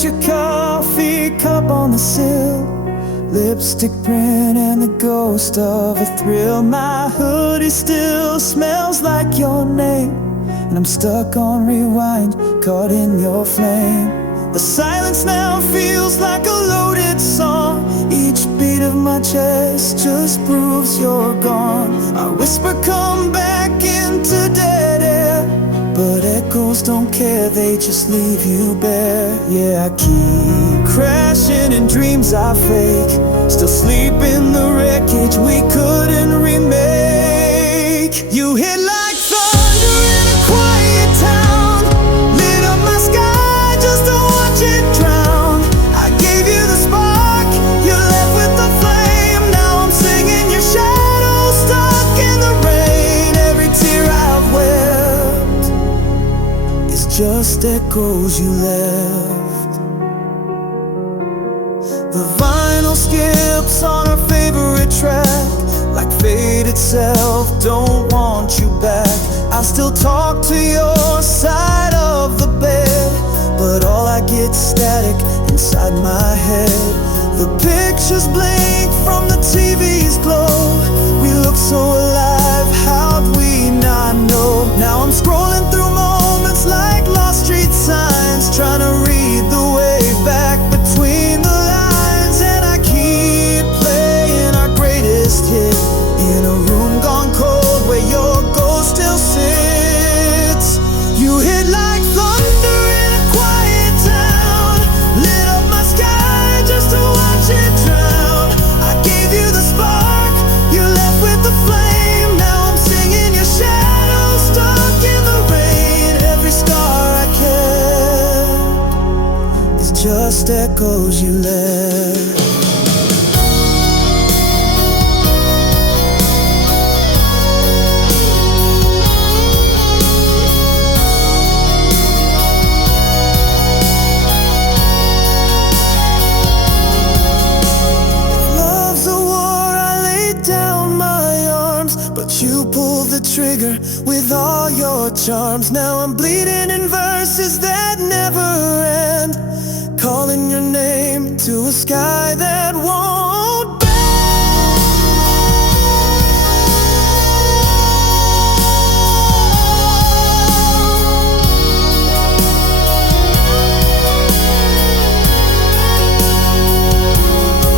left your coffee cup on the sill, lipstick print and the ghost of a thrill. My hoodie still smells like your name, and I'm stuck on rewind, caught in your flame. The silence now feels like a loaded song. Each beat of my chest just proves you're gone. I whisper, come back into dead air, but echoes don't care, they just leave you bare. Yeah, I keep crashing in dreams I fake, still sleep in the wreckage we couldn't remake. You hit like thunder in a quiet town, lit up my sky just to watch it drown. I gave you the spark, you left with the flame. Now I'm singing your shadow, stuck in the rain. Every tear I've wept is just echoes you left. The vinyl skips on our favorite track, like fate itself, don't want you back. I still talk to your side of the bed, but all I get's static inside my head. The pictures blink from the TV's glow, we look so alive, how'd we not know? Now I'm scrolling through moments like lost street signs, trying to read the way back between the lines. And I keep playing our greatest hit in a room gone cold where your ghost still sits. You hit like thunder in a quiet town, lit up my sky just to watch it drown. I gave you the spark, you left with the flame. Now I'm singing your shadow, stuck in the rain. Every scar I kept is just echoes you left. You pulled the trigger with all your charms. Now I'm bleeding in verses that never end, calling your name to a sky that won't bend.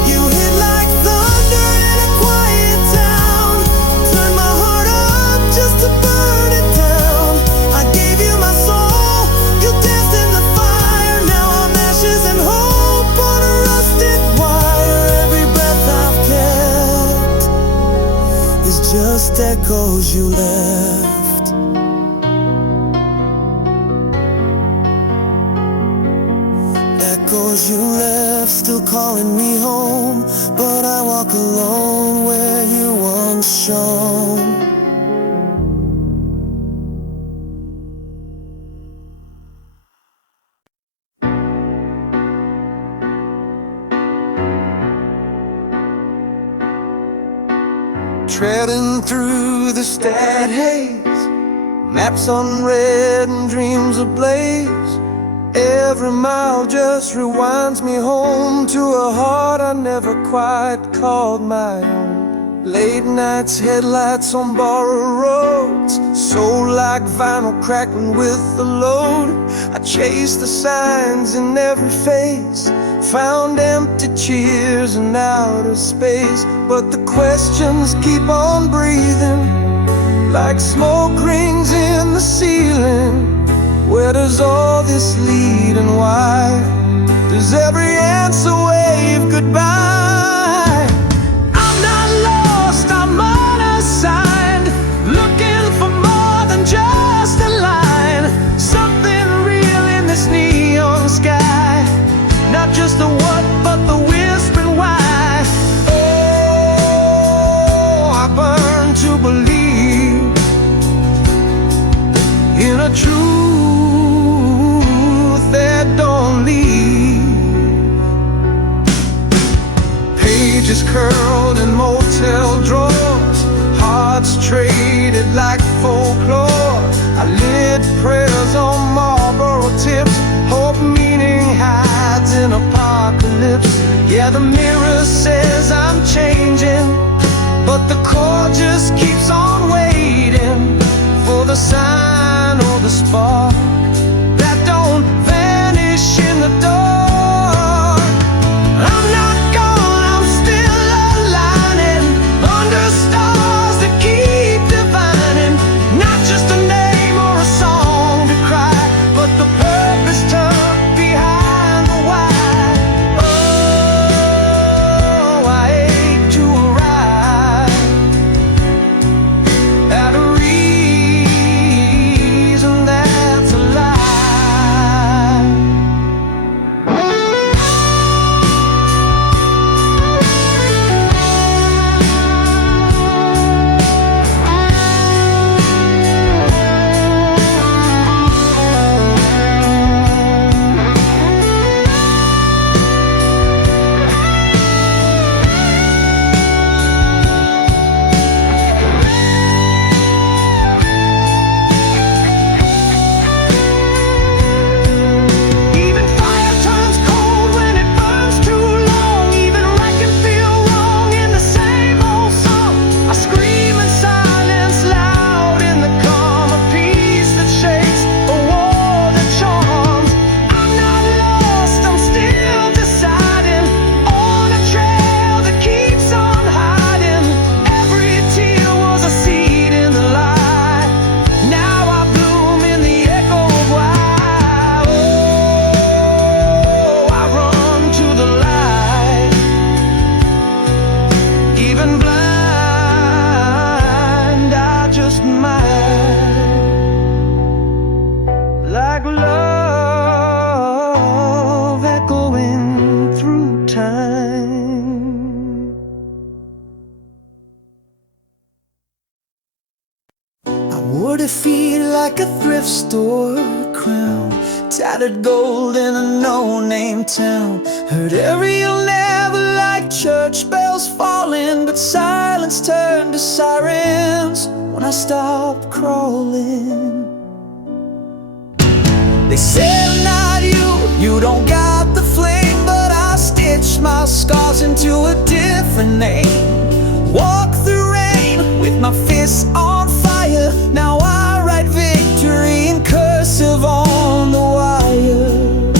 You hit like thunder in a quiet town, turned my heart up just to burn it down. I gave you my soul, you danced in the fire. Now I'm ashes and hope on a rusted wire. Every breath I've kept is just echoes you left. Echoes you left, still calling me home, but I walk alone where you once shone. Treading through the stat haze, maps unread and dreams ablaze. Every mile just rewinds me home to a heart I never quite called my own. Late nights, headlights on borrowed roads, soul like vinyl crackling with the load. I chased the signs in every face, found empty cheers in outer space. But the questions keep on breathing, like smoke rings in the ceiling. Where does all this lead and why does every answer wave goodbye? I'm not lost, I'm unassigned, looking for more than just a line. Something real in this neon sky, not just the what but the whispering why. Oh, I burn to believe in a truth that don't leave. Pages curled in motel drawers, hearts traded like folklore. I lit prayers on Marlboro tips, hope meaning high the mirror says I'm changing, but the core just keeps on waiting for the sign or the spark that don't vanish in the dark. I'm not gone, I'm still aligning under stars that keep divining. Not just a name or a song to cry, but the purpose tucked behind the why. Oh, I ache to arrive at a reason that's alive. Even fire turns cold when it burns too long. Even right can feel wrong in the same old song. I scream in silence, loud in the calm, a peace that shakes, a war that charms. I'm not lost, I'm still deciding on a trail that keeps on hiding. Every tear was a seed in the light. Now I bloom in the echo of why. Oh, I run to the light, even blind, I just might. Like love echoing through time. I wore defeat like a thrift store crown, tattered gold in a no-name town. Heard Ariel never like church bells falling, but silence turned to sirens when I stopped crawling. They said I'm not you, you don't got the flame, but I stitched my scars into a different name. Walk through rain with my fists on fire. Now I write victory in cursive on the wire.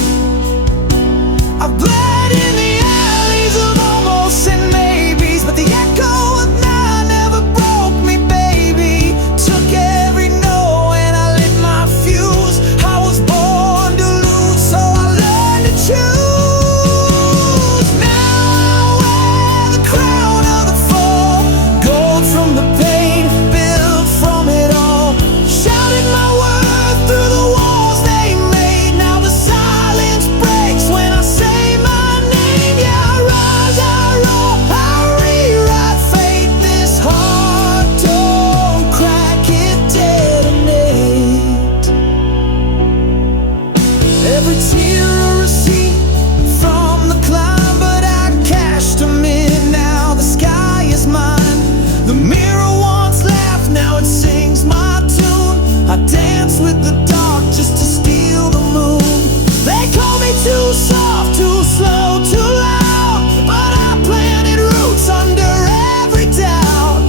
I've bled in the alleys of almost and maybes, but the echo of nine never broke me, baby. Took every no and I lit my fuse. I was born to lose, so I learned to choose. Now I wear the crown of the fall, gold from the pain, built from it all. Shouting my worth through the walls they made. Now the silence breaks when I say my name. Yeah, I rise, I roar, I rewrite fate. This heart don't crack, it detonate. Every tear a receipt from the climb, but I cashed them in. Now the sky is mine. The mirror once laughed, now it sings my tune. I dance with the dark just to steal the moon. They call me too soft, too slow, too loud, but I planted roots under every doubt.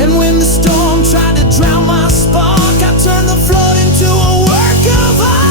And when the storm tried to drown my spark, I turned the flood into a work of art.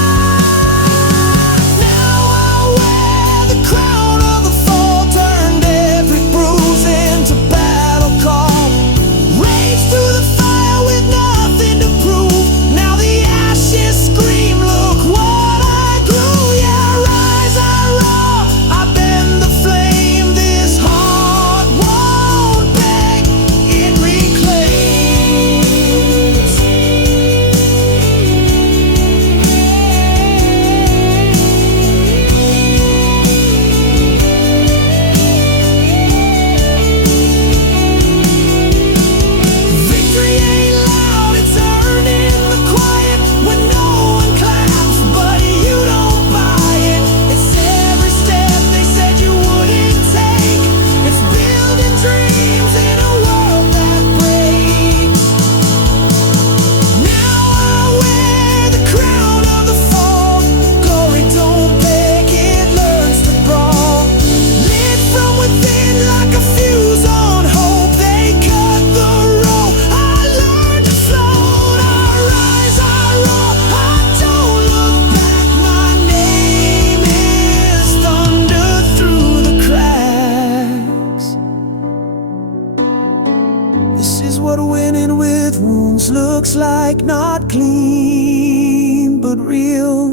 looks like not clean, but real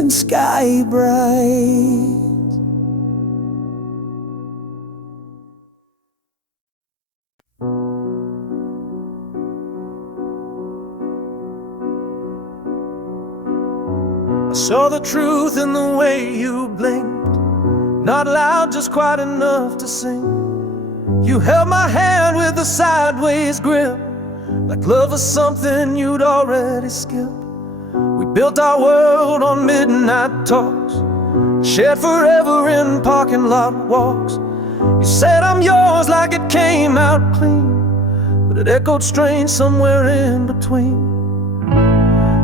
and sky bright. I saw the truth in the way you blinked, not loud, just quiet enough to sing. You held my hand with a sideways grip, like love was something you'd already skipped. We built our world on midnight talks, shared forever in parking lot walks. You said I'm yours like it came out clean, but it echoed strange somewhere in between.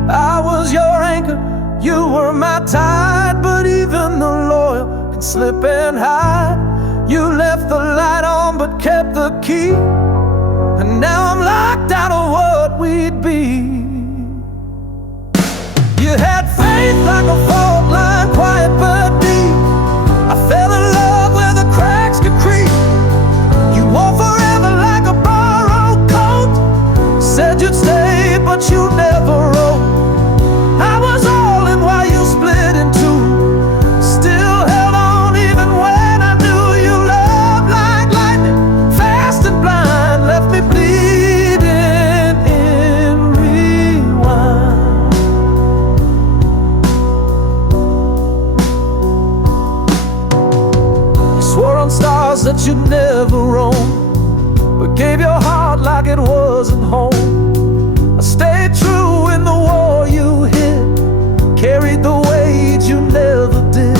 I was your anchor, you were my tide, but even the loyal can slip and hide. You left the light on but kept the key, and now I'm locked out of what we'd be. You had faith like a fault line, quiet but deep. I fell in love where the cracks could creep. You wore forever like a borrowed coat, said you'd stay but you never wrote. I was all in while you split in two, still held on even when I knew you loved like lightning, fast and blind, left me bleeding in rewind. You swore on stars that you'd never roam, but gave your heart like it wasn't home. I stayed true in the war you hid, carried the weight you never did.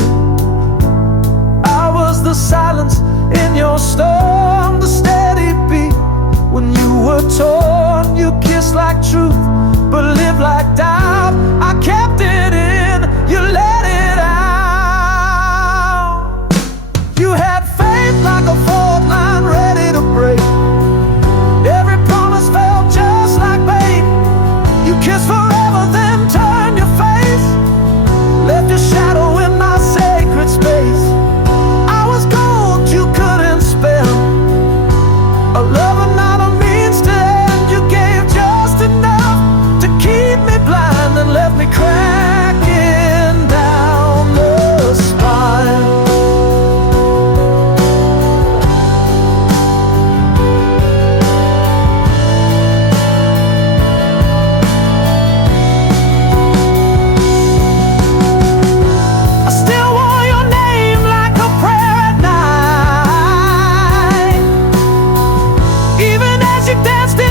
I was the silence in your storm, the steady beat when you were torn. You kissed like truth, but lived like doubt. I kept it in, you let it out. You had faith like a fault line ready to break. Every promise felt just like bait. You kissed forever, then turned your face, left your shadow in my sacred space. I was gold you couldn't spend, a lover not a means to end. You gave just enough to keep me blind and left me cracking down the spine.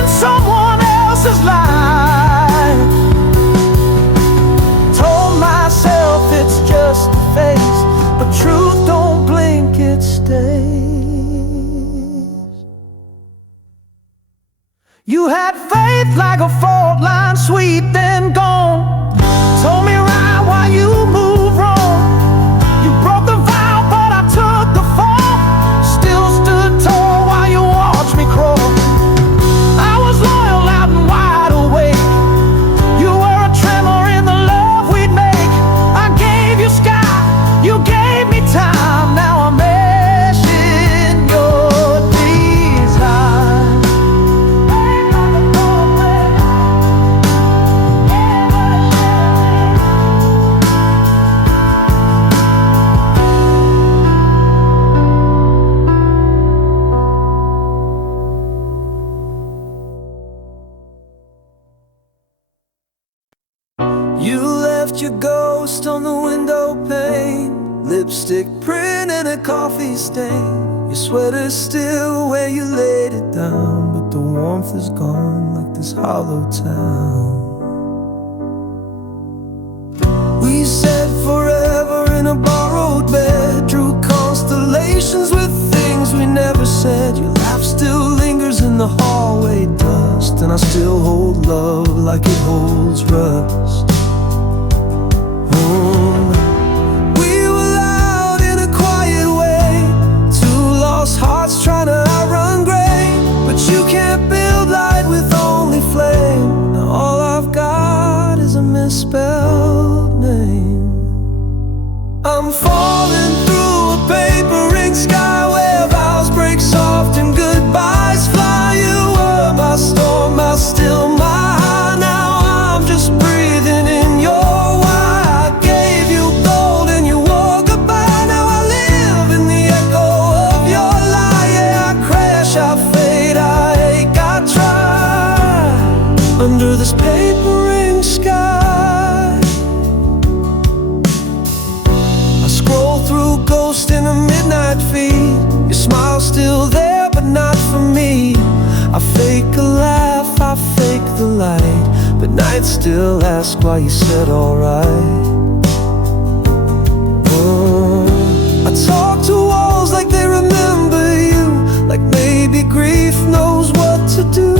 Someone else's life. Told myself it's just a phase, but truth don't blink, it stays. You had faith like a fault line, sweet then gone. Told me right while you moved wrong. You broke the vow, but I took the fall. Still stood tall while you watched me crawl. You left your ghost on the window pane, lipstick print and a coffee stain. Your sweater's still where you laid it down, but the warmth is gone like this hollow town. We said forever in a borrowed bed, drew constellations with things we never said. Your laugh still lingers in the hallway dust, and I still hold love like it holds rust. We were loud in a quiet way, two lost hearts trying to outrun gray. But you can't build light with only flame. Now all I've got is a misspelled name. I'm falling through a paper ring sky where vows break soft and goodbyes fly. You were my storm, I still my high. Now ghost in a midnight feed. Your smile's still there, but not for me. I fake a laugh, I fake the light, but nights still ask why you said alright. I talk to walls like they remember you, like maybe grief knows what to do.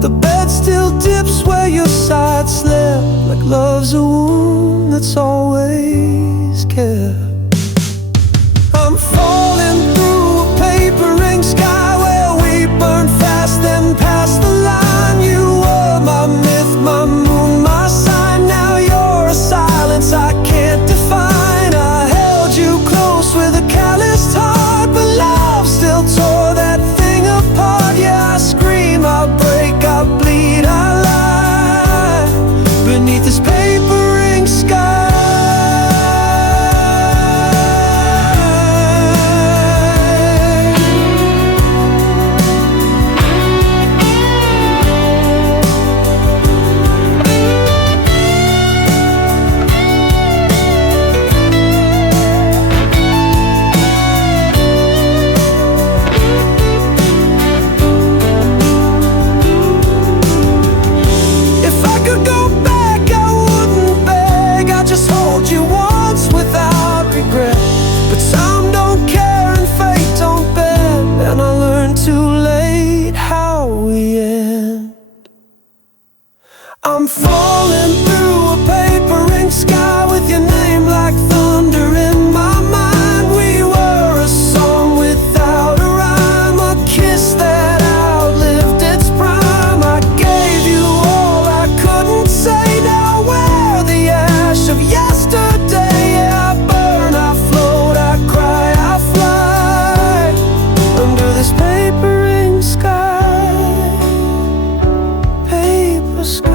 The bed still dips where your side slept, like love's a wound that's always kept. I'm falling through a paper ring sky where we burn fast, then past the line. You were my myth, my moon, my sign. Now you're a silence I can't define. I held you close with a calloused heart, but love still tore that thing apart. Yeah, I scream, I break, I bleed, I lie beneath this paper ring sky. I'm falling through a paper ring sky with your name like thunder in my mind. We were a song without a rhyme, a kiss that outlived its prime. I gave you all I couldn't say. Now wear the ash of yesterday. Yeah, I burn, I float, I cry, I fly under this paper ring sky. Paper sky.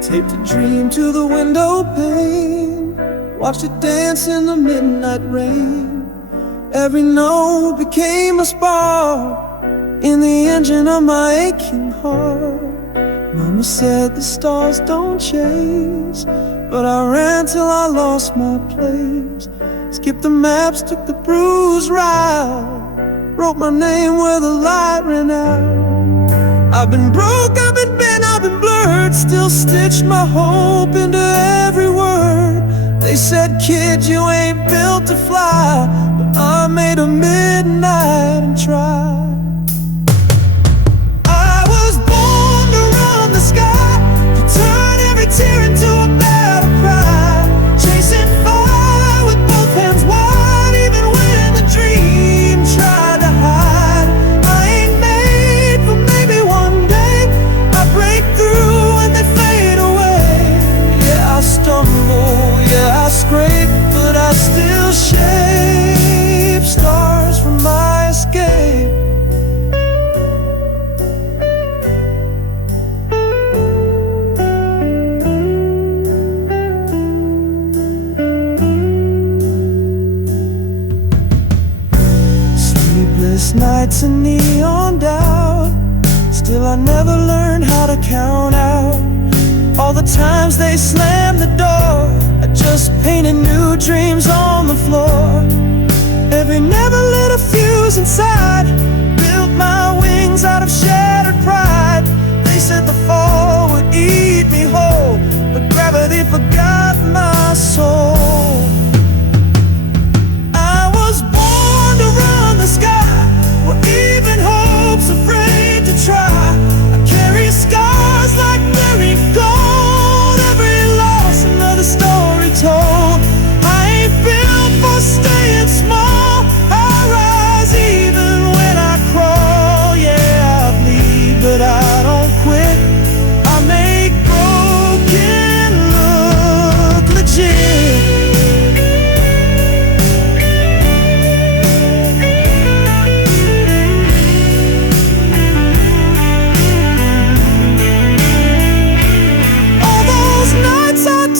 Taped a dream to the window pane, watched it dance in the midnight rain. Every note became a spark in the engine of my aching heart. Mama said the stars don't chase, but I ran till I lost my place. Skipped the maps, took the bruised ride, wrote my name where the light ran out. I've been broke, I've been bent, I've been blurred, still stitched my hope into every word. They said, kid, you ain't built to fly, but I made a midnight and tried. I was born to run the sky, to turn every tear into a battle cry, chasing fire with both hands wide, even when the dream tried to hide. I ain't made for maybe one day I break through and they fade away. Yeah, I stumble, yeah, I scrape, but I still shape stars from my escape. Sleepless nights and neon doubt, still I never learned how to count out all the times they slammed the door. I just painted new dreams on the floor. Every never lit a fuse inside, built my wings out of shattered pride. They said the fall would eat me whole, but gravity forgot my soul. I was born to run the sky, where even hope's afraid to try. I carry scars like buried gold, every loss another story told. I ain't built for staying small, I rise even when I crawl. Yeah, I bleed, but I don't quit. I make broken look legit.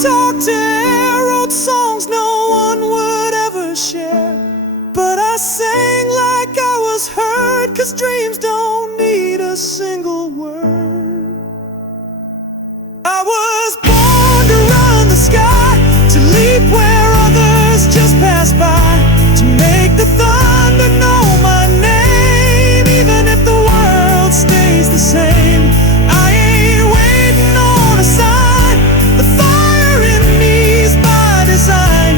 Talked to air, wrote songs no one would ever share. I sang like I was heard, 'cause dreams don't need a single word. I was born to run the sky, to leap where others just pass by, to make the thunder know my name, even if the world stays the same. I ain't waiting on a sign, the fire in me's by design.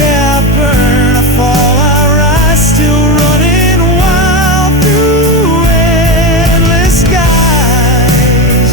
Yeah, I burn, I fall, I rise, still running wild through endless skies.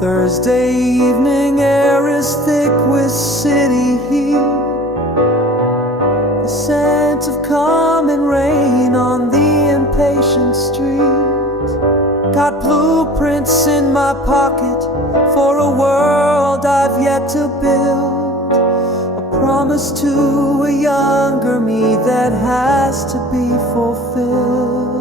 Thursday evening air is thick with city heat, the scent of coming rain on the impatient street. Got blueprints in my pocket for a world I've yet to build, a promise to a younger me that has to be fulfilled.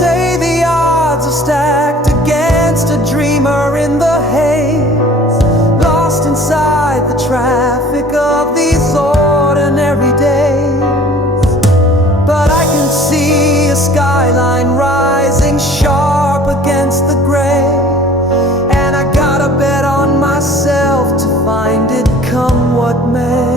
Say the odds are stacked against a dreamer in the haze, lost inside the traffic of these ordinary days. But I can see a skyline rising sharp against the gray, and I gotta bet on myself to find it come what may.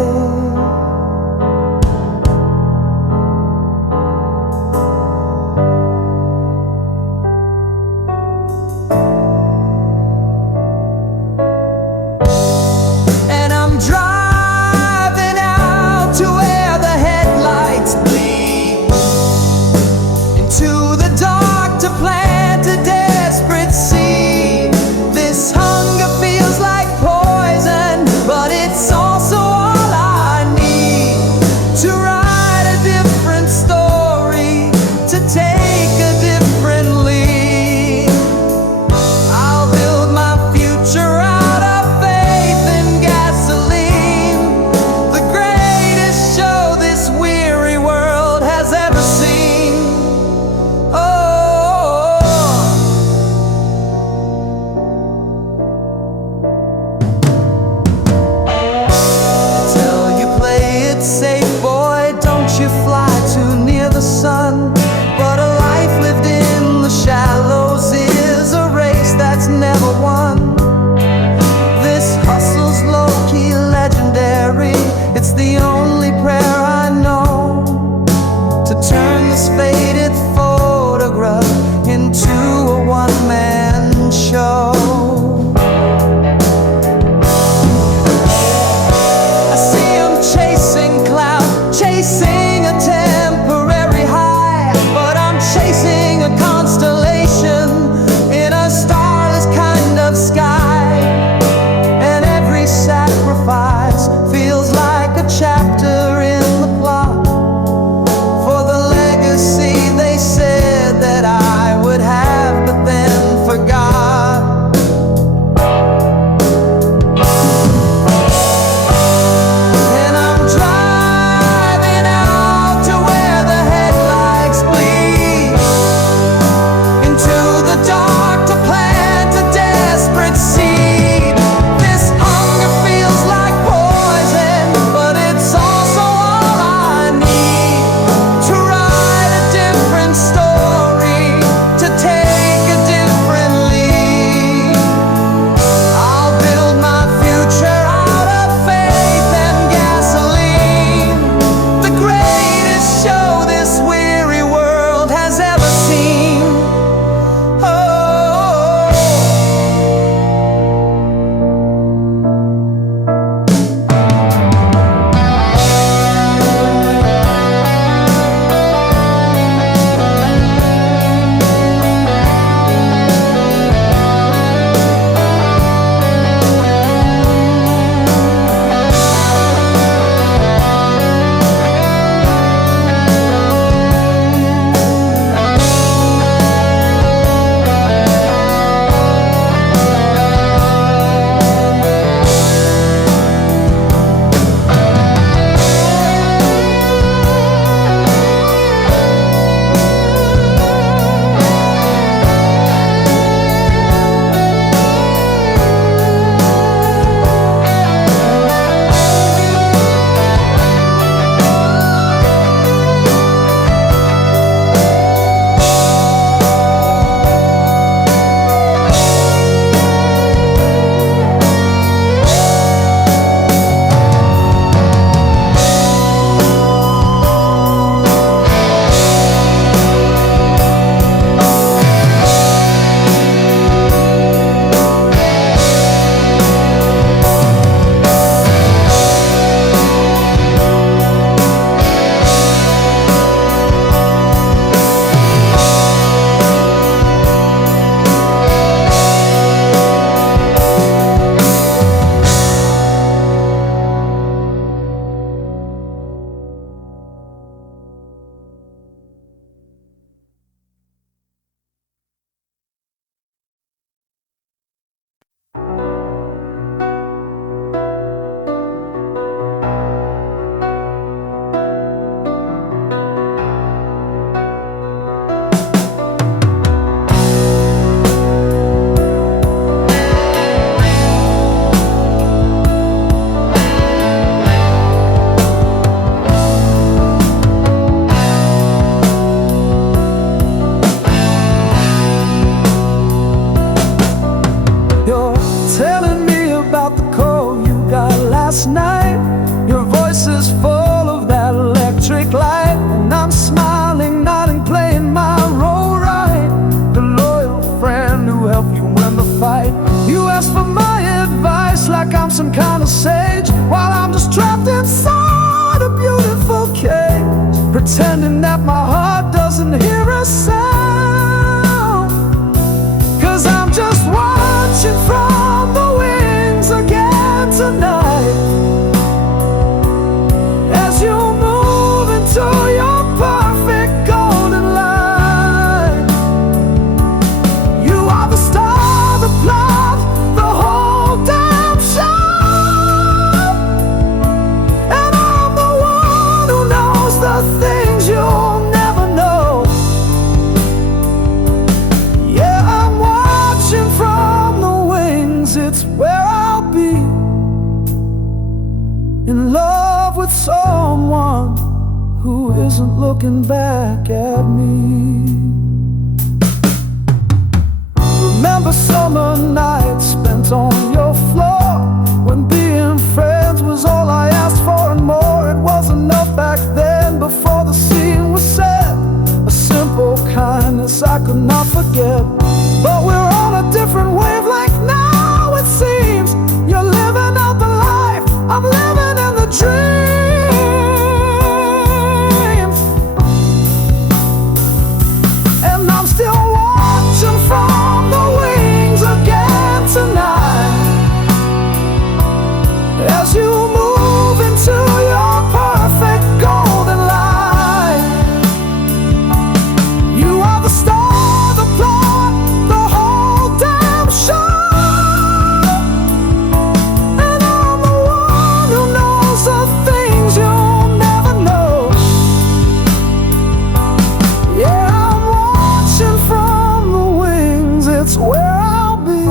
to help you win the fight. You ask for my advice like I'm some kind of sage, while I'm just trapped inside a beautiful cage, pretending that my heart doesn't hear a sound. 'Cause I'm just watching from the wings again tonight, as you move into your perfect golden light. You are the star, the plot, the whole damn show, and I'm the one who knows the things you'll never know. Yeah, I'm watching from the wings, it's where I'll be, in love with someone who isn't looking back at me. Remember summer nights spent on your floor, when being friends was all I asked for and more. It was enough back then, before the scene was set, a simple kindness I could not forget. But we're on a different wavelength now, it seems. You're living out the life, I'm living in the dream. And I'm still watching from the wings again tonight, as you move into your perfect golden light. You are the star, the plot, the whole damn show, and I'm the one who knows the things you'll never know. Yeah, I'm watching from the wings, it's where I'll be,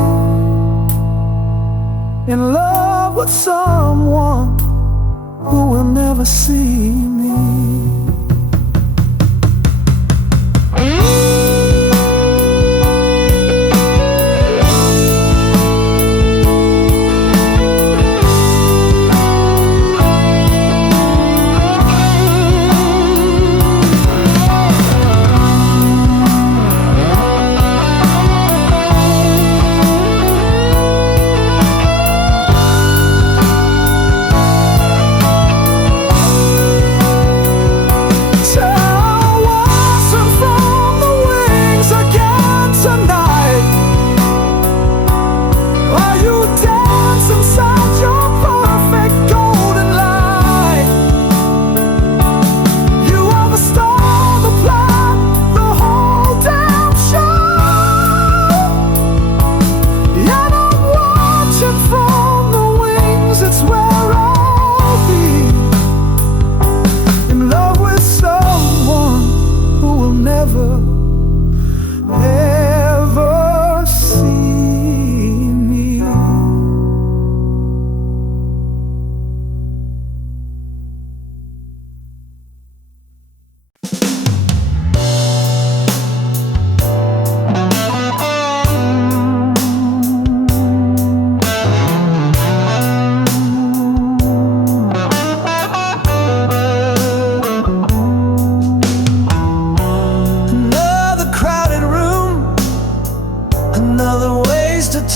in love with someone who will never see me.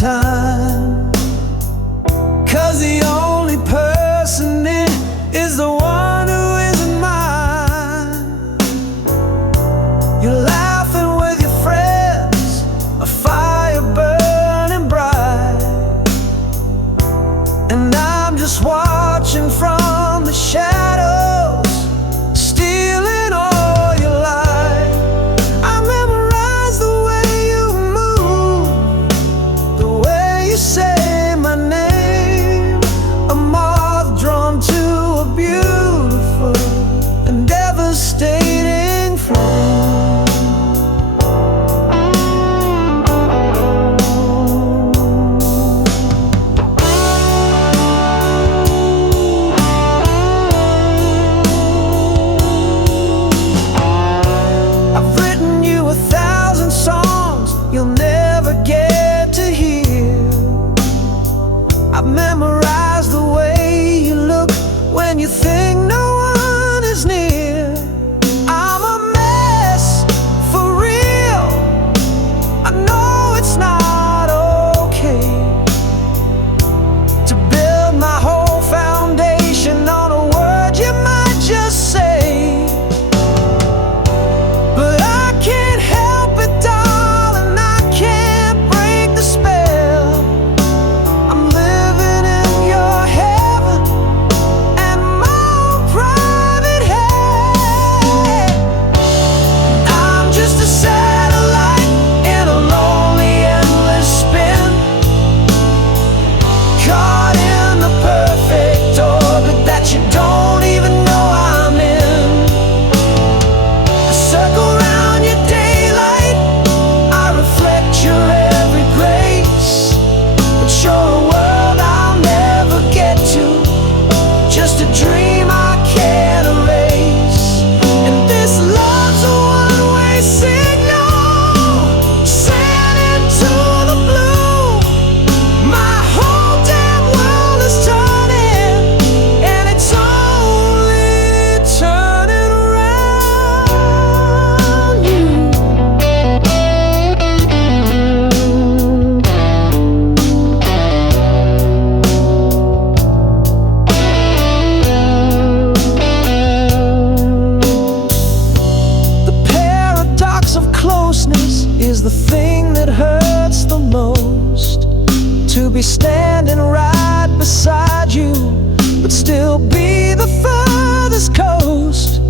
Time, 'cause the only person in is the one who isn't mine. You're laughing with your friends, a fire burning bright, and I'm just watching from the shadows, stealing all your light. I memorize the way you move, the way you say my name, a moth drawn to a beautiful and devastating flame. I've written you 1,000 songs you'll never get to hear. I've memorized the way you look when you think no one is near. I'm a mess, for real. I know it's not be standing right beside you, but still be the furthest coast.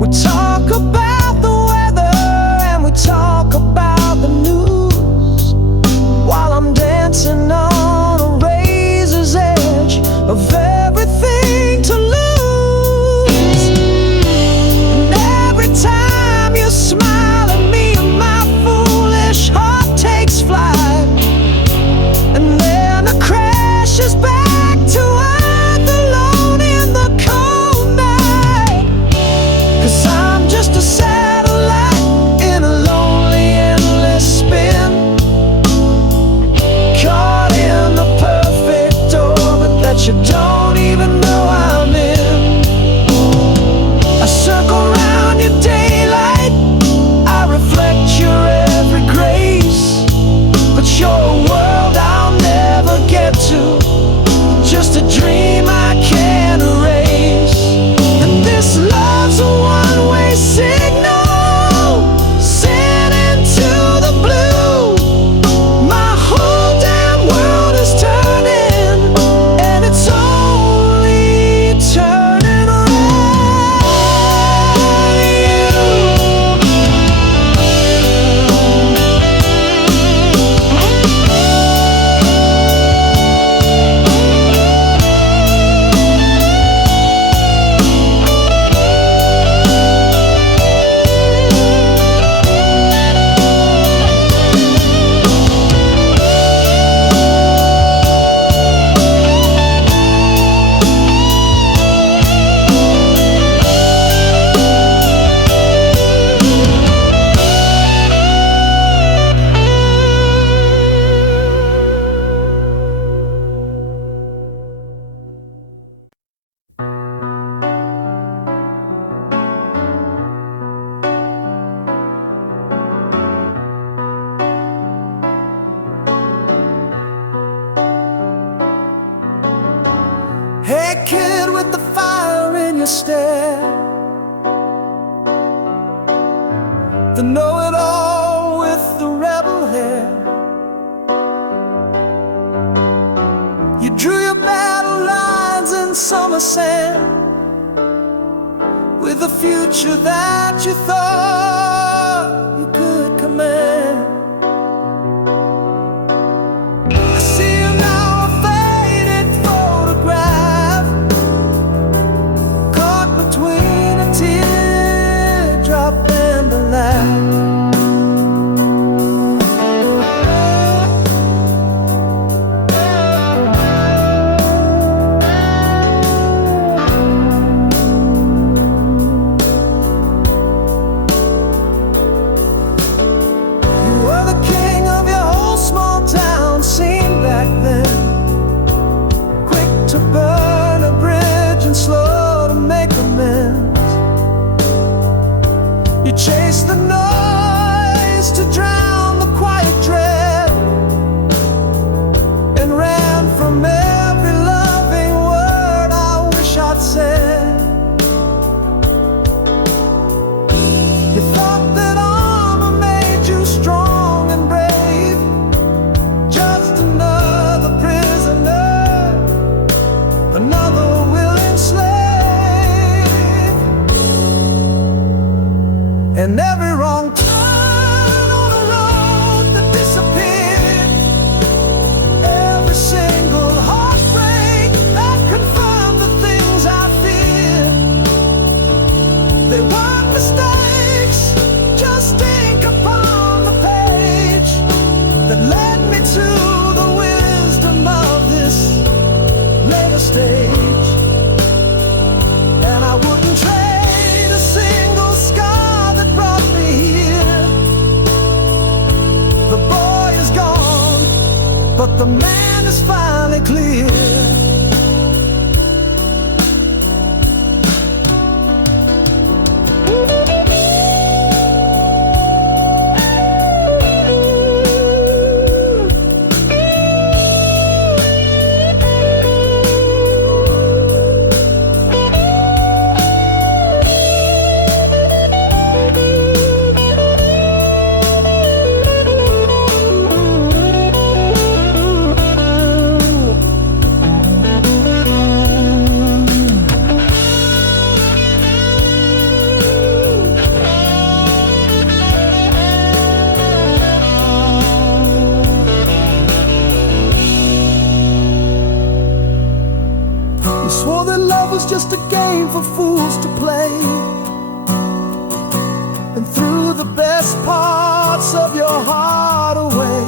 We talk about the weather and we talk about the news, while I'm dancing on a razor's edge of everything to lose. And every time you smile at me, my foolish heart takes flight, and then it crashes back to earth alone in the cold night. 'Cause I'm just a satellite in a lonely, endless spin, caught in the perfect orbit that you don't even know I'm in. I circle round your daylight, I reflect your every grace, but you're a world I'll never get to, just a dream I can't erase. And this love's a one-way signal, sent into the blue. My whole damn world is turning, and it's only turning around you. Hey kid with the fire in your stare, the know-it-all with the rebel hair. You drew your battle lines in summer sand, with a future that you thought you could command. I see you now, a faded photograph, caught between a teardrop and a laugh. You were the king of your whole small town scene back then, quick to burn a bridge and slow to make amends. You chased the noise to drown the quiet dread, and ran from every loving word I wish I'd said. You thought that armor made you strong and brave, just another prisoner, another willing slave. And every wrong turn on a road that disappeared, every single heartbreak that confirmed the things I feared. They weren't mistakes, just ink upon the page that led me to the wisdom of this later stage. And I wouldn't trade a single scar that brought me here. The boy is gone, but the man is finally clear. just a game for fools to play. And threw the best parts of your heart away.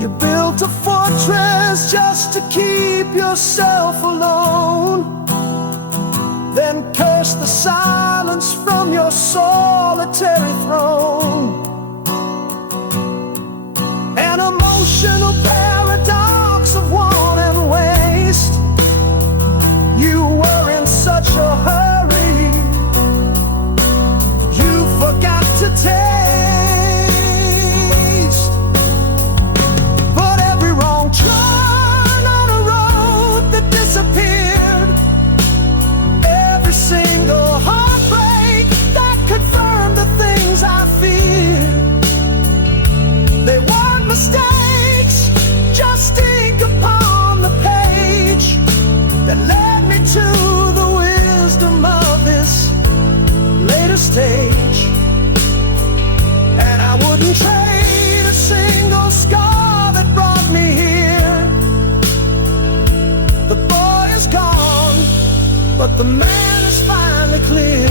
You built a fortress just to keep yourself alone, then cursed the silence from your solitary throne. An emotional paradox of want and waste. You were in such a hurry, you forgot to taste. But every wrong turn on a road that disappeared, every single heartbreak that confirmed the things I feared, they weren't mistakes, just ink upon the page that led me to the wisdom of this later stage. And I wouldn't trade a single scar that brought me here. The boy is gone, but the man is finally clear.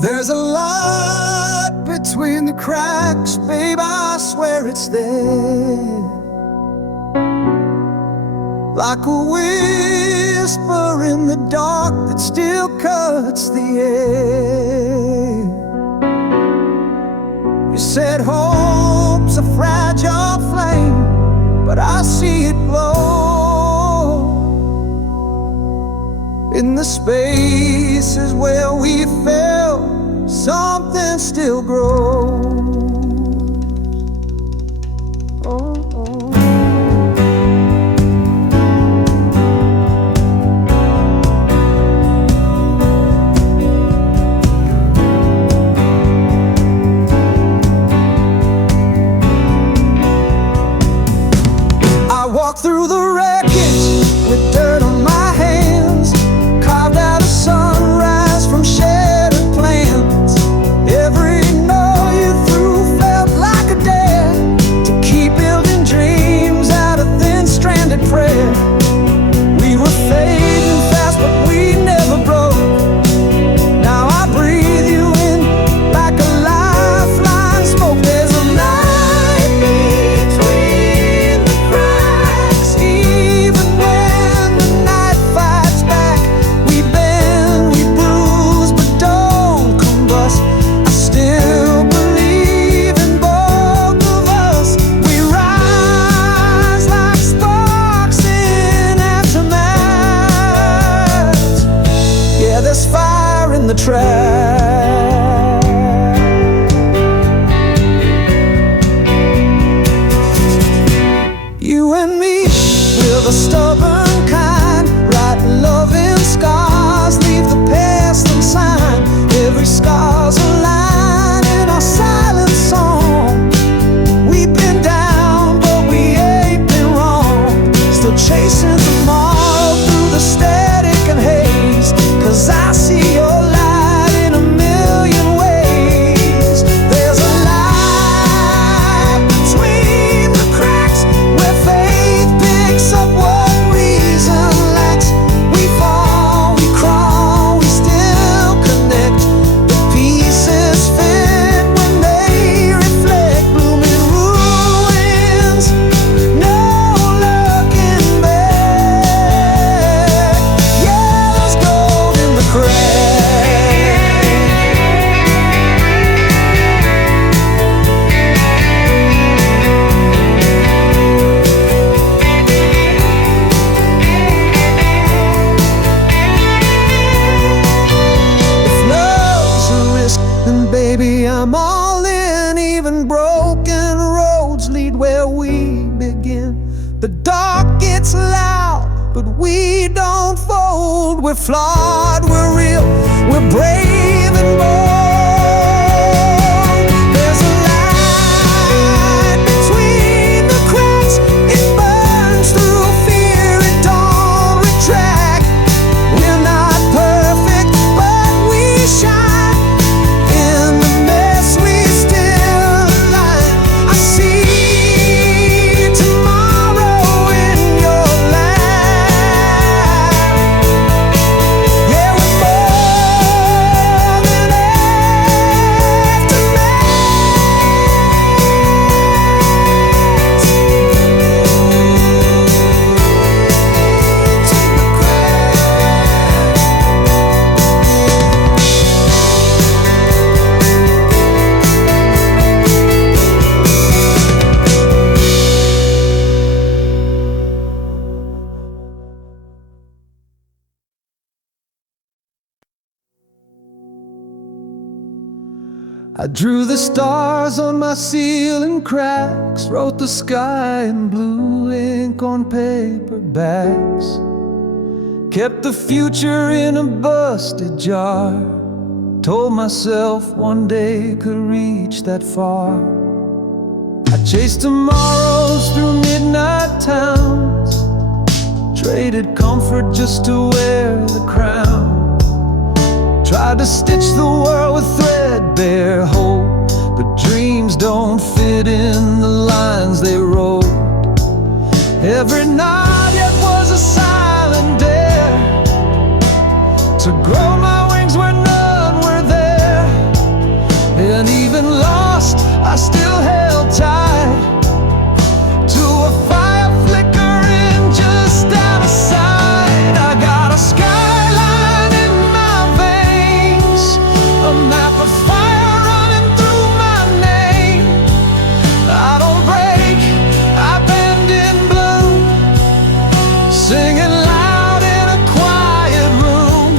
There's a light between the cracks, babe, I swear it's there. Like a whisper in the dark that still cuts the air. You said hope's a fragile flame, but I see it glow in the spaces where we felt something still grows. I walk through the wreckage with dirt on my hands, carved out a sunrise from shattered plans. Every note you threw felt like a dare to keep building dreams out of thin stranded prayer. We were fading fast, but we never broke. Now I breathe you in like a lifeline smoke. There's a light between the cracks, even when the night fights back. We bend, we bruise, but don't combust. I still believe in both of us. We rise like sparks in aftermath. Yeah, there's fire in the track. You and me, we're the stubborn kind, writing love in scars, leave the past unsigned. Every scar's a line in our silent song. We've been down, but we ain't been wrong. Still chasing tomorrow through the static and haze, 'cause I see your light in a million I'm all in. Even broken roads lead where we begin. The dark gets loud, but we don't fold. We're flawed, we're real, we're brave and bold. There's a light between the cracks. It burns through fear, it don't retract. We're not perfect, but we shine. In the mess we still align. I see I drew the stars on my ceiling cracks, wrote the sky in blue ink on paperbacks, kept the future in a busted jar, told myself one day could reach that far. I chased tomorrows through midnight towns, traded comfort just to wear the crown. Tried to stitch the world with threadbare hope, but dreams don't fit in the lines they wrote. Every nod yet was a silent dare to grow my wings where none were there. And even lost, I still held tight to a fire flickering just out of sight. I got a skyline in my veins, a map of fire running through my name. I don't break, I bend in blue, singing loud in a quiet room.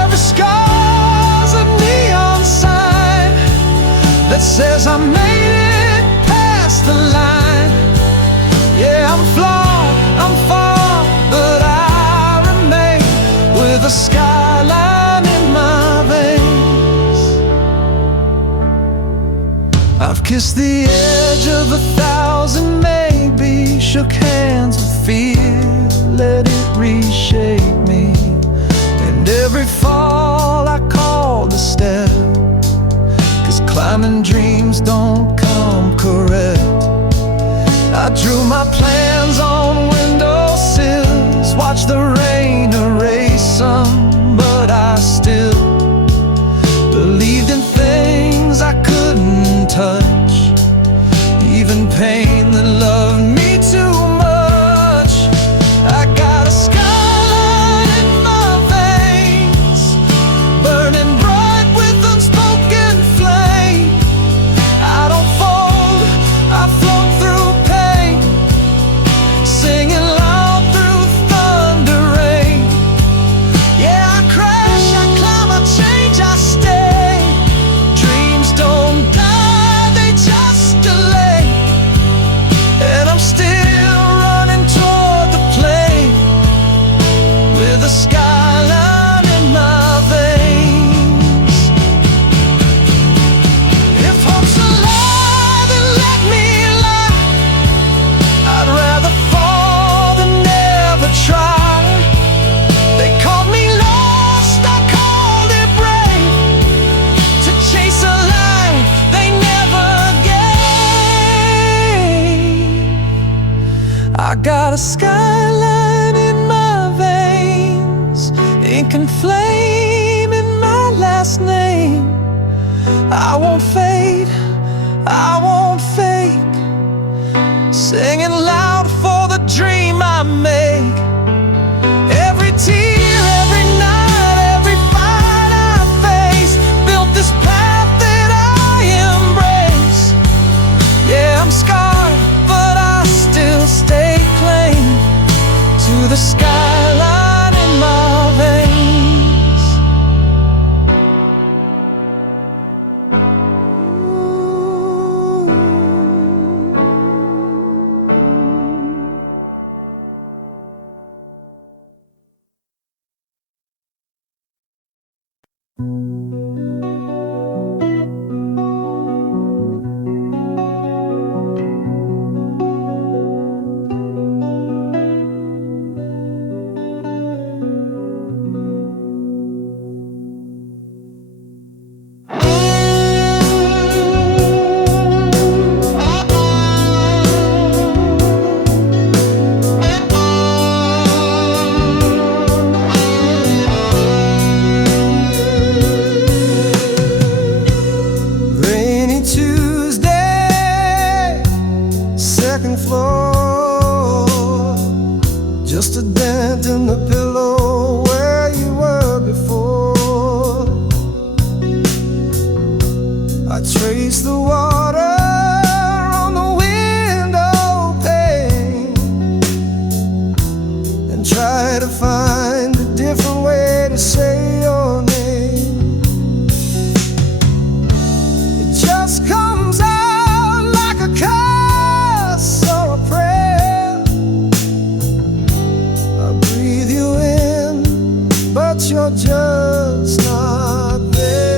Every scar's a neon sign that says I made it past the line. Yeah, I'm flawed, I'm far, but I remain with a skyline in my veins. I've kissed the edge of 1,000 maybe, shook hands with fear, let it reshape me. And every fall I called a step, 'cause climbing dreams don't come correct. I drew my plans on windowsills, watched the rain erase some, but I still believed in things I couldn't touch, even pain that loved me too much. I got a skyline in my veins, burning bright with unspoken flame. I don't fold, I float through pain, singing loud through thunder rain. Yeah, I crash, I climb, I change, I stay. Dreams don't die, they just delay. And I'm still running toward the plane with a skyline in my veins. If hope's alive, then let me lie. I'd rather fall than never try. They called me lost, I called it brave, to chase a life they never gave. I got a skyline in my veins, ink and flame in my last name. I won't fade, I won't fake, singing loud for the dream I make. Every tear, every night, every fight I face, built this path that I embrace. Yeah, I'm scarred, but I still stay claim to the skyline in my veins. to say your name. It just comes out like a curse or a prayer. I breathe you in, but you're just not there.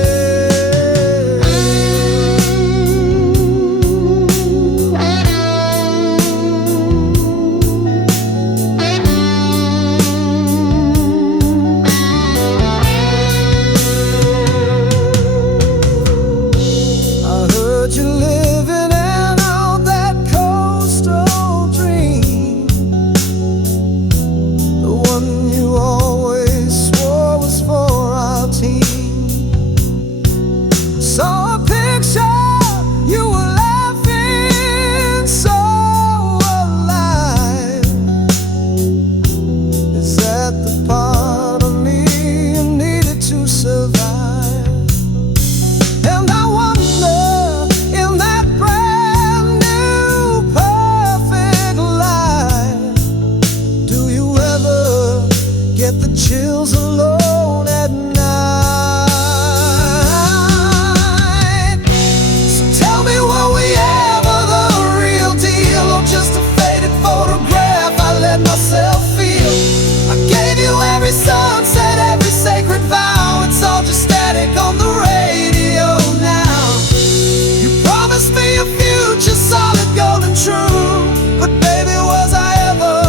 You're living out that coastal dream, the one you always swore was for our team. Saw a picture, you were laughing so alive. Is that the part of me you needed to survive? And I wonder, get the chills alone at night. So tell me, were we ever the real deal, or just a faded photograph I let myself feel? I gave you every sunset, every sacred vow. It's all just static on the radio now. You promised me a future, solid, golden, true. But baby, was I ever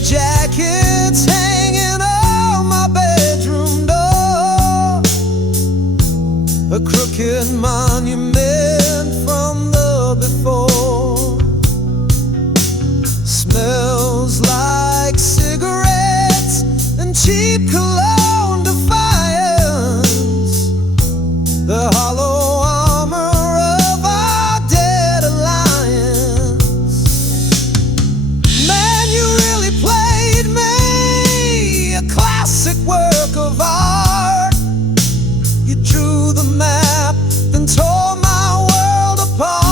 jackets hanging on my bedroom door, a crooked monument from the before. Smells like cigarettes and cheap cologne defiance, the hollow armor of our dead alliance. Man, you really played me a classic work of art. You drew the map, then tore my world apart.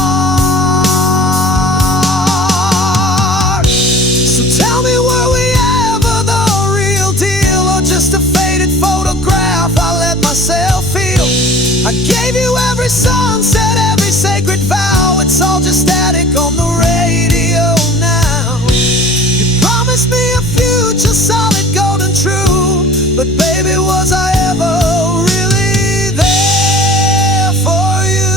So tell me, were we ever the real deal, or just a faded photograph I let myself feel? I gave you every sunset, every sacred vow. It's all just static on the radio now. You promised me a future, solid, golden, true. But baby, was I ever really there for you?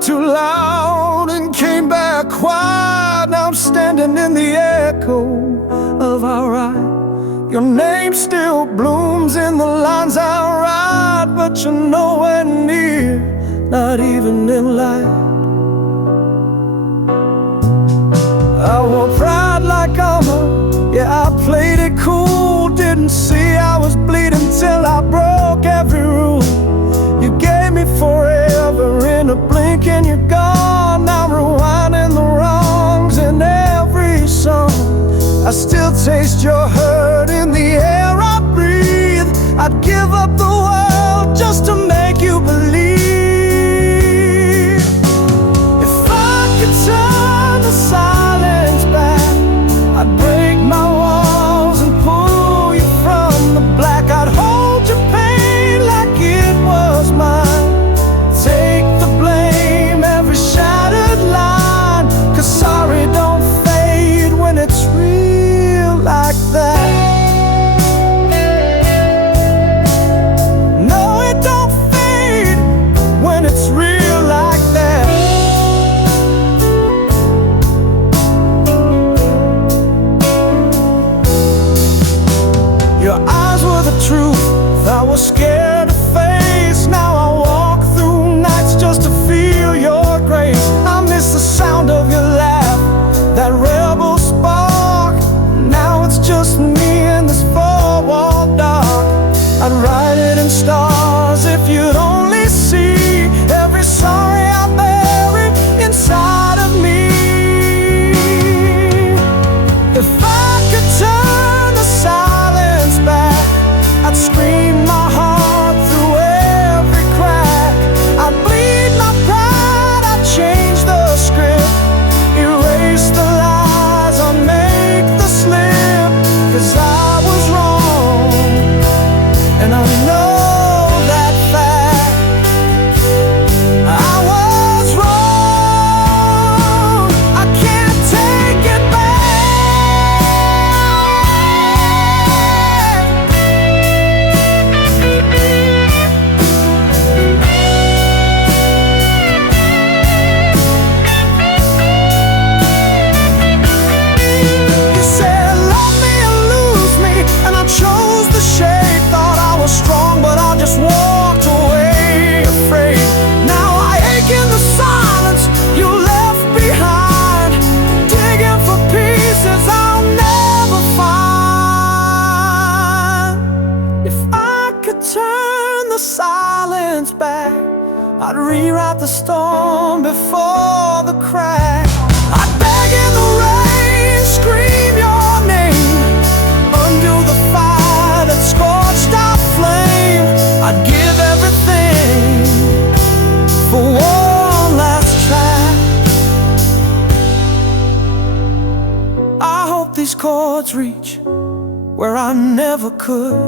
too loud and came back quiet. Now I'm standing in the echo of our ride. Your name still blooms in the lines I write, but you're nowhere near, not even in light. I wore pride like armor, yeah, I played it cool. Didn't see I was bleeding till I broke every rule. You gave me forever in a blink and you're gone. Now rewinding the wrongs in every song. I still taste your hurt in the air I breathe. I'd give up the world just to make you believe. If I could turn the silence back, I'd break my walls and pull you from the black. I'd hold your pain like it was mine. Take the blame, every shattered line, 'cause sorry don't fade when it's real like that. No, it don't fade when it's real like that. Your eyes were the truth I was scared to face. Now I walk through nights just to feel your grace. I miss the sound of your laugh, that rebel spark. Now it's just me in this four-wall dark. I'd write it in stars if you'd only see every sorry I bury inside of me. If I could turn the silence back, I'd scream my heart through every crack. I'd bleed my pride, I'd change the script, erase the lies, I'd make the slip. 'Cause I was wrong, and I know that fact. I was wrong, I can't take it back. You said love me or lose me, and I chose the shade. Thought I was strong, but I just walked away afraid. Now I ache in the silence you left behind, digging for pieces I'll never find. If I could turn the silence back, I'd rewrite the storm before the crack. I'd beg in the rain, scream your name, undo the fire that scorched our flame. I'd give everything for one last try. I hope these chords reach where I never could.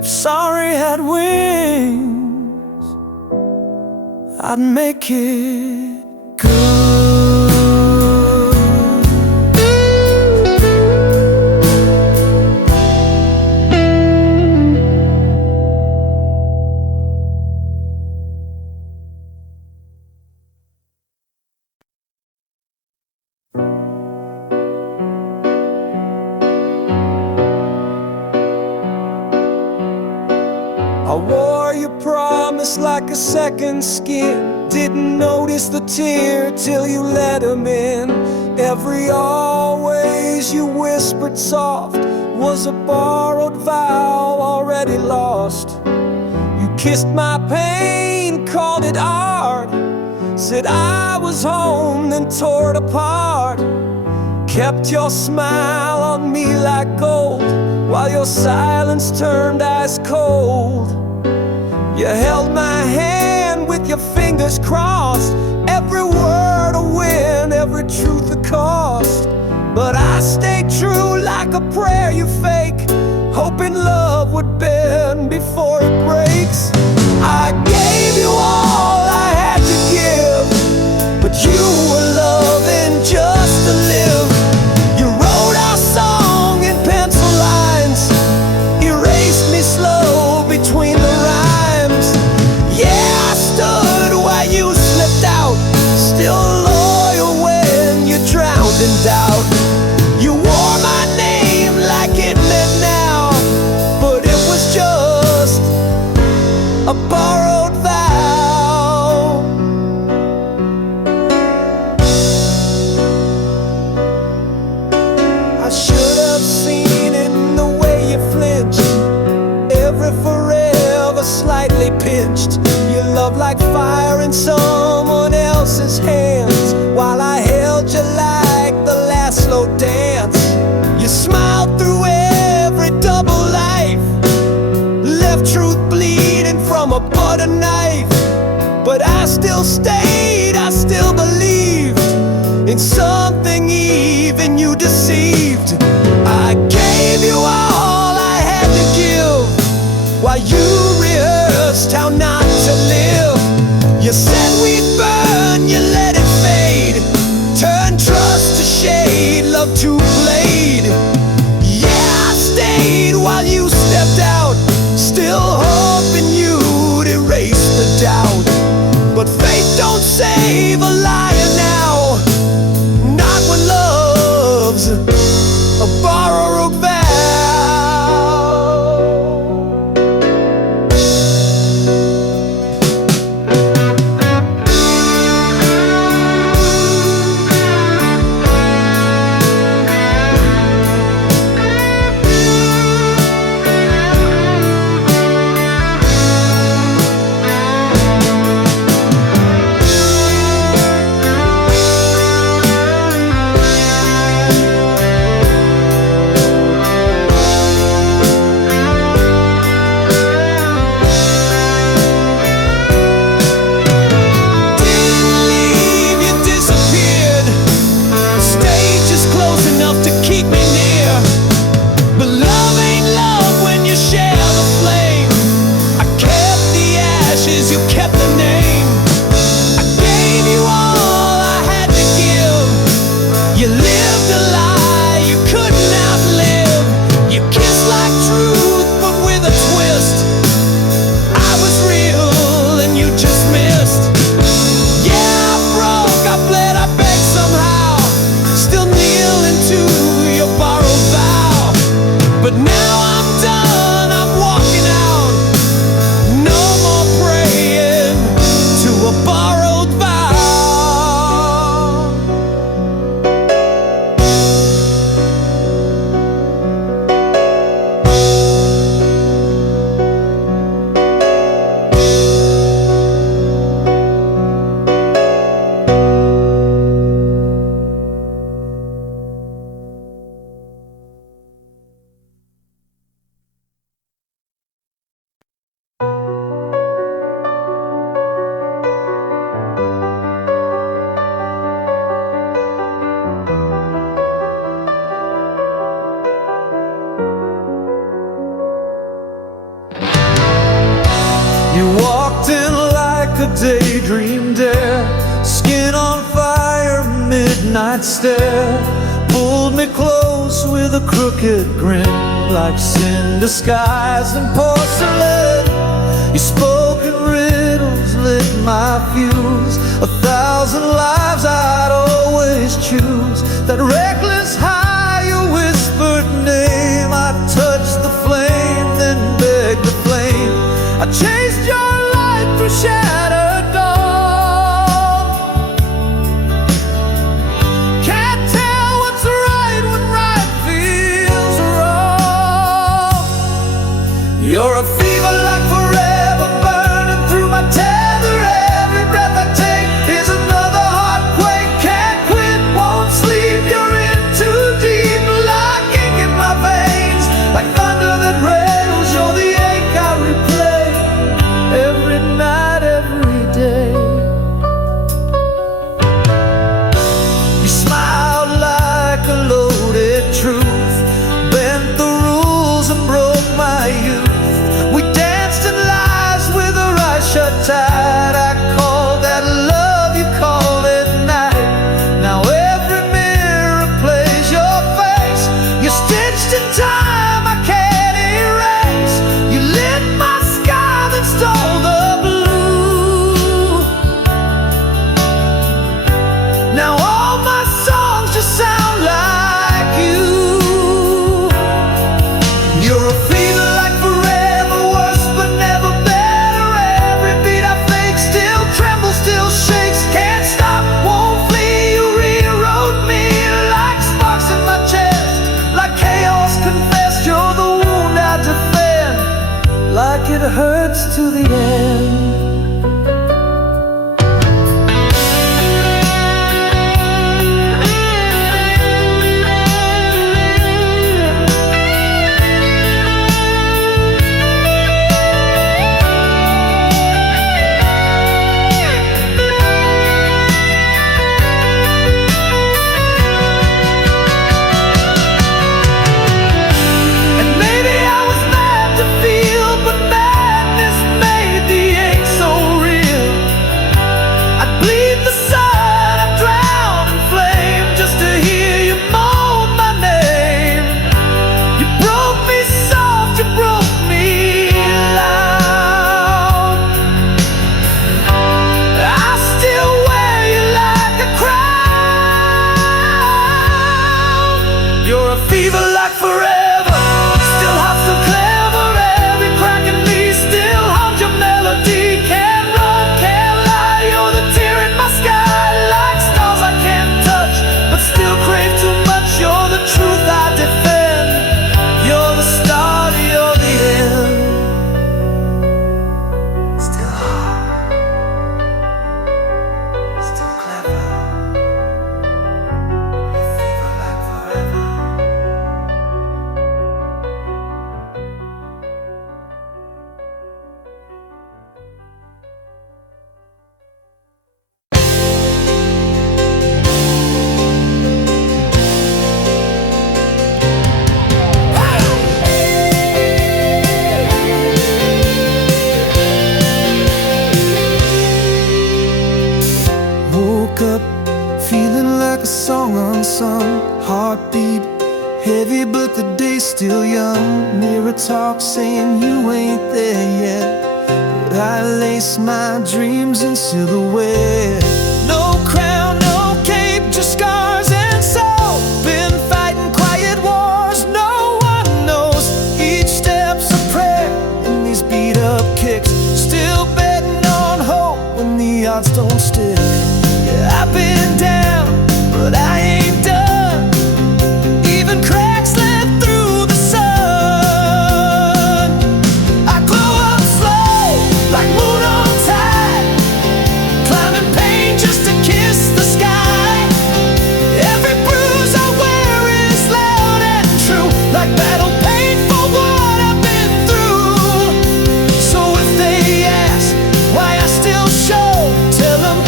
If sorry had wings, I'd make it good. I wore your promise like a second skin. Didn't notice the tear till you let him in. Every always you whispered soft was a borrowed vow already lost. You kissed my pain, called it art, said I was home, then tore it apart. Kept your smile on me like gold, while your silence turned ice cold. You held my hand with your fingers crossed, every word a win, every truth a cost. But I stayed true like a prayer you fake, hoping love would bend before it breaks. I gave you all I had to give, but you were loving just to live. You wrote our song in pencil lines, erased me slow between the rhymes. Yeah, I stood while you slipped out, every forever slightly pinched. Your love like fire in someone else's hands, while I held you like the last slow dance. You smiled through every double life, left truth bleeding from a butter knife. But I still stayed, I still believed in something even you deceived. I gave you all I had to give, while you rehearsed how not to live. You said we'd burn, you let it fade, turn trust to shade, love to blade. Yeah, I stayed while you stepped out, still hoping you'd erase the doubt. But faith don't save a liar now, not when love's a borrowed vow. Daydream dare, skin on fire, midnight stare, pulled me close with a crooked grin, like sin disguised in porcelain. You spoke in riddles, lit my fuse, 1,000 lives I'd always choose. That reckless high, your whispered name, I touched the flame, then begged the flame. I chased your light through shadow. You're a fever like forever burning through my tether. Every breath I take is another heartquake. Can't quit, won't sleep. You're in too deep, locking in my veins like thunder that rails. You're the ache I replay every night, every day. You smiled like a loaded truth, bent the rules and broke my youth. Shut tight. it hurts to the end. You're a fever like forever, still hot, still clever. Every crack in me still hums your melody. Can't run, can't lie. You're the tear in my sky, like stars I can't touch, but still crave too much. You're the truth I defend. You're the start, you're the end. Still hot, still clever. A fever like forever. Woke up feeling like a song unsung. Heartbeat heavy but the day's still young. Mirror talk saying you ain't there yet, but I lace my dreams in silhouette. No crown, no cape, just scars and soul. Been fighting quiet wars no one knows. Each step's a prayer in these beat up kicks. Still betting on hope when the odds don't stick. I've been down, but I ain't done. Even cracks let through the sun. I glow up slow, like moon on tide, climbing pain just to kiss the sky. Every bruise I wear is loud and true, like battle pain for what I've been through. So if they ask why I still show, tell them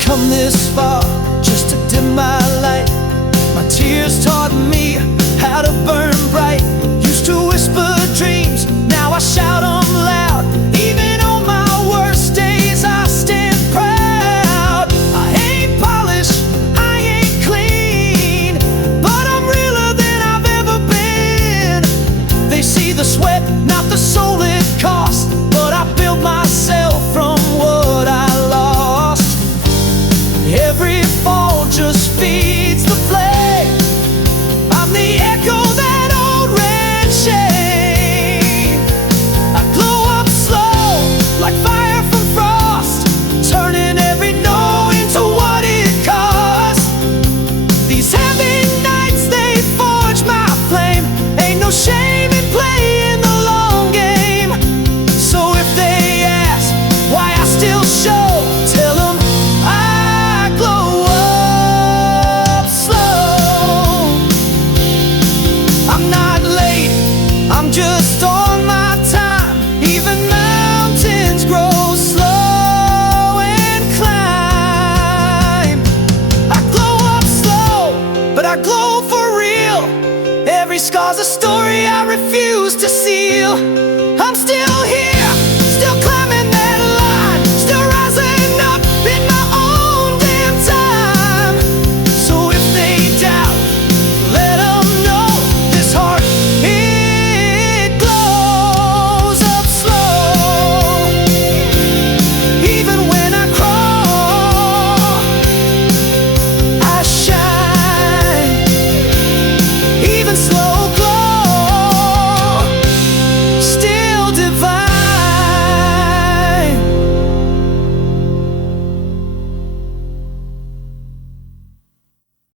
come this far just to dim my light. My tears taught me how to burn bright. Used to whisper dreams, now I shout them loud. Even on my worst days I stand proud. I ain't polished, I ain't clean, but I'm realer than I've ever been. They see the sweat, not the soul it cost, but I built myself from what I lost. Every fall just feeds the flame. I'm the echo that old red shame. I glow up slow, like fire from frost, turning every no into what it costs. These heavy nights, they forge my flame. Ain't no shame in playing the long game. So if they ask why I still show, tell them I'm just on my time. Even mountains grow slow and climb. I glow up slow, but I glow for real. Every scar's a story I refuse to seal.